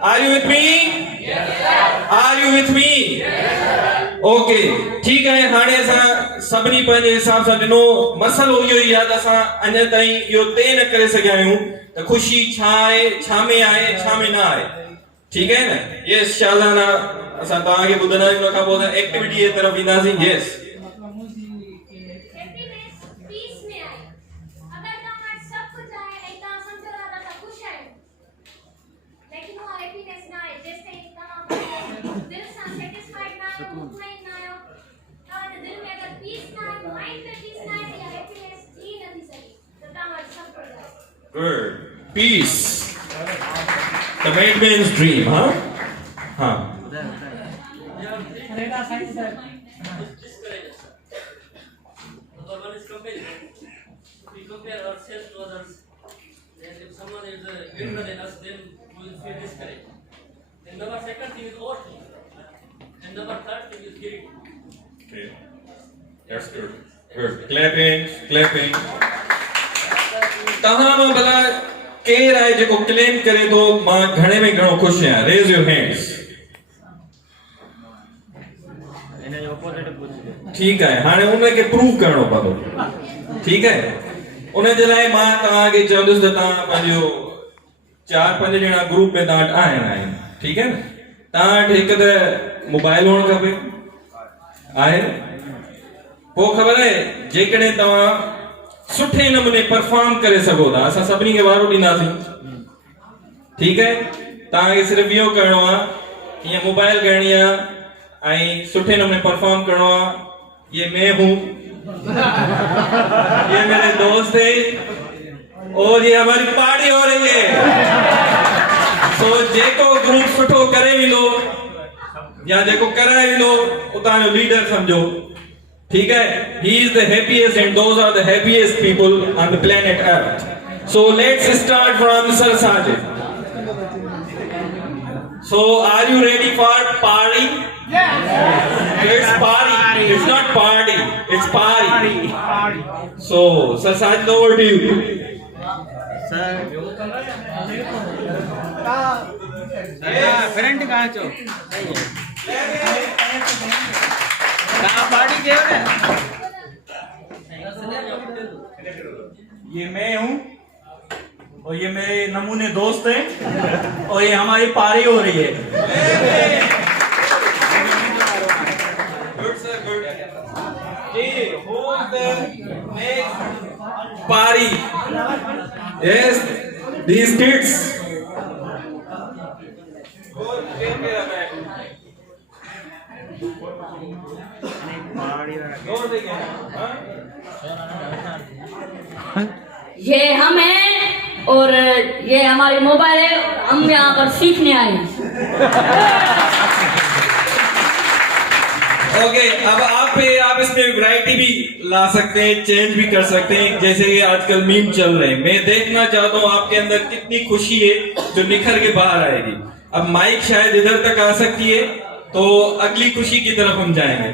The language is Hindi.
Are you with me? Are you with me? Okay. ठीक है हाणे असां सभिनी पंहिंजे हिसाब सां ॾिनो मसलो इहो ई आहे त असां अञा ताईं इहो तय न करे सघिया आहियूं त ख़ुशी छा आहे, छा में आहे, छा में न आहे। ठीक है न? यस शाहज़ाना असां तव्हांखे ॿुधंदा आहियूं उन खां पोइ असां एक्टिविटी जे तरफ़ ईंदासीं। Yes Good. Peace. The madman's dream, huh? Huh. We compare ourselves to others, and if someone is greater than us, then we will feel discouraged. And number second thing is overthinking. And number third thing is guilt. Okay. That's good. Good. Clapping, clapping. तहां मां भला केर आहे जेको क्लेम करे तो मां घणे में घणो खुश आहियां? Raise your hands. ठीक है हाणे उनखे प्रूव करणो पवंदो। ठीक है उन जे लाइ मां तव्हांखे चवंदुसि त तव्हां पंहिंजो 4-5 ॼणा ग्रुप में तव्हां आहिनि। ठीक है न तव्हां वटि हिकु त मोबाइल हुअणु खपे आहे। पोइ ख़बर आहे जेकॾहिं तव्हां सुठे नमूने परफॉर्म करे सघो था असां सभिनी खे वारो ॾींदासीं। ठीक है तव्हांखे सिर्फ़ु इहो करिणो आहे हीअं मोबाइल खणणी आहे ऐं सुठे नमूने परफॉर्म करिणो आहे। ये मैं हूँ, ये मेरे दोस्त है और ये हमारी पार्टी हो रही है। तो जेको ग्रुप सुठो करे विलो या जेको कराए विलो उतां जो लीडर समझो। ठीक है he is the happiest and those are the happiest people on the planet earth. So let's start from Sir Sajid. So are you ready for party? Yes. It's party. It's not party. It's party. So Sir Sajid, over to you. Sir. Friend कहाँ चो? कहाँ पार्टी के हो रहे? ये मैं हूँ और ये मेरे नमूने दोस्त हैं और ये हमारी पारी हो रही है। Good sir, good. Who's the next party? Yes, these kids. ये हम हैं और ये हमारी मोबाइल है। हम यहाँ पर सीखने आए हैं। ओके अब आप इसमें वैरायटी भी ला सकते हैं, चेंज भी कर सकते हैं, जैसे कि आजकल मीम चल रहे हैं। मैं देखना चाहता हूँ आपके अंदर कितनी खुशी है जो निखर के बाहर आएगी। अब माइक शायद इधर तक आ सकती है तो अगली खुशी की तरफ हम जाएंगे।